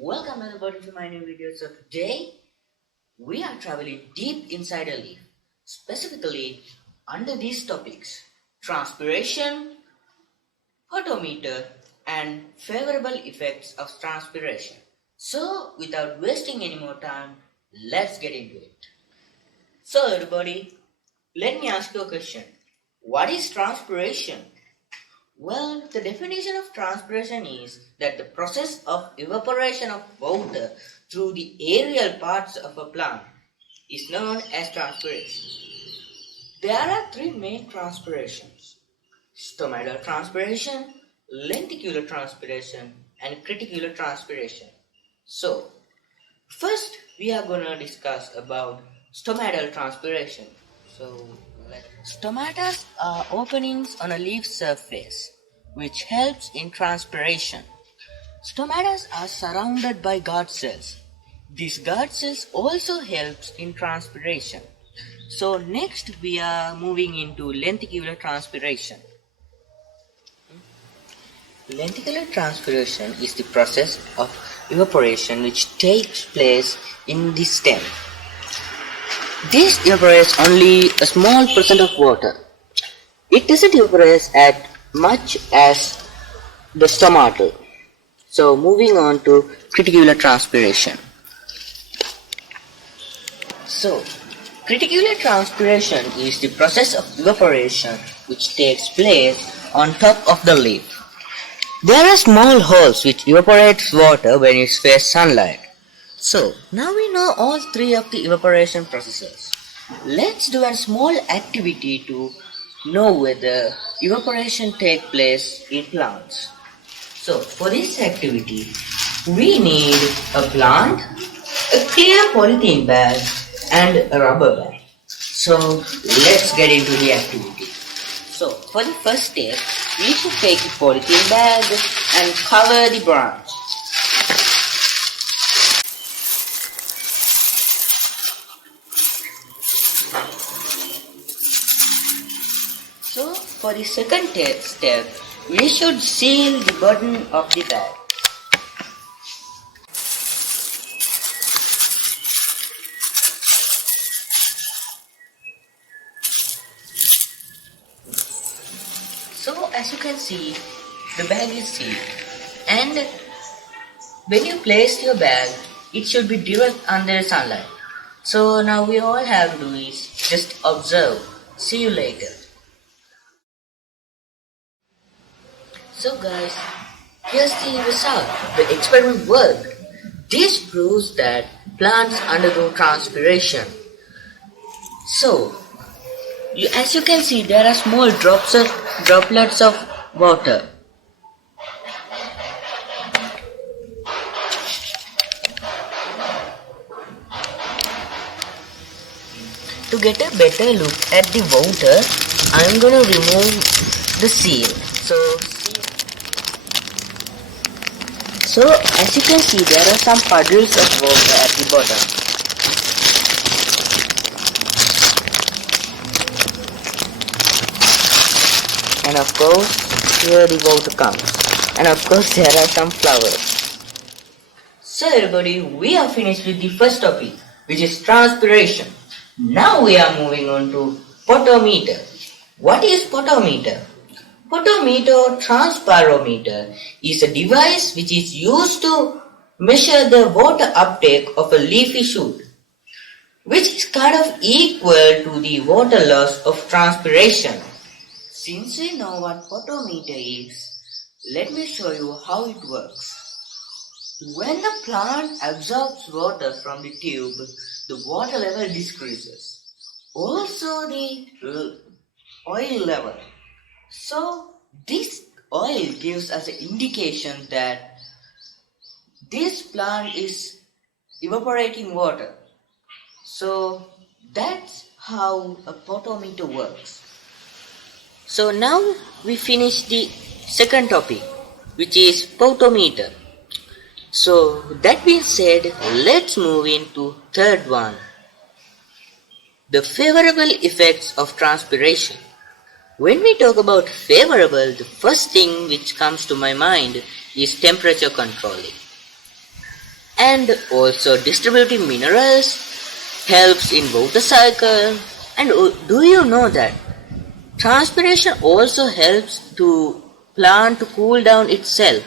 Welcome everybody to my new video. So today we are traveling deep inside a leaf, specifically under these topics: transpiration, photometer, and favorable effects of transpiration. So without wasting any more time, let's get into it. So everybody, let me ask you a question. What is transpiration? Well, the definition of transpiration is that the process of evaporation of water through the aerial parts of a plant is known as transpiration. There are three main transpirations: stomatal transpiration, lenticular transpiration, and criticular transpiration. So, first we are going to discuss about stomatal transpiration. Stomatas are openings on a leaf surface, which helps in transpiration. Stomatas are surrounded by guard cells. These guard cells also helps in transpiration. So next we are moving into lenticular transpiration. Lenticular transpiration is the process of evaporation which takes place in the stem. This evaporates only a small percent of water. It doesn't evaporate as much as the stomatal. So moving on to criticular transpiration. So criticular transpiration is the process of evaporation which takes place on top of the leaf. There are small holes which evaporate water when it faces sunlight. So now we know all three of the evaporation processes. Let's do a small activity to know whether evaporation takes place in plants. So for this activity, we need a plant, a clear polythene bag, and a rubber bag. So let's get into the activity. So for the first step, we should take the polythene bag and cover the branch. So for the second step, we should seal the bottom of the bag. So as you can see, the bag is sealed, and when you place your bag, it should be direct under sunlight. So now we all have to do is just observe. See you later. So guys, here's the result. The experiment worked. This proves that plants undergo transpiration. So, as you can see, there are small droplets of water. To get a better look at the water, I'm gonna remove the seal. So as you can see, there are some puddles of water at the bottom. And of course, here the water comes. And of course, there are some flowers. So everybody, we are finished with the first topic, which is transpiration. Now we are moving on to photometer. What is photometer? Photometer or transpirometer is a device which is used to measure the water uptake of a leafy shoot, which is kind of equal to the water loss of transpiration. Since we know what photometer is, let me show you how it works. When the plant absorbs water from the tube, the water level decreases. Also the oil level. So this oil gives us an indication that this plant is evaporating water. So that's how a photometer works. So now we finish the second topic, which is photometer. So that being said, let's move into third one, the favorable effects of transpiration. When we talk about favorable, the first thing which comes to my mind is temperature controlling. and also distributing minerals, helps in water cycle. And do you know that transpiration also helps to plant to cool down itself?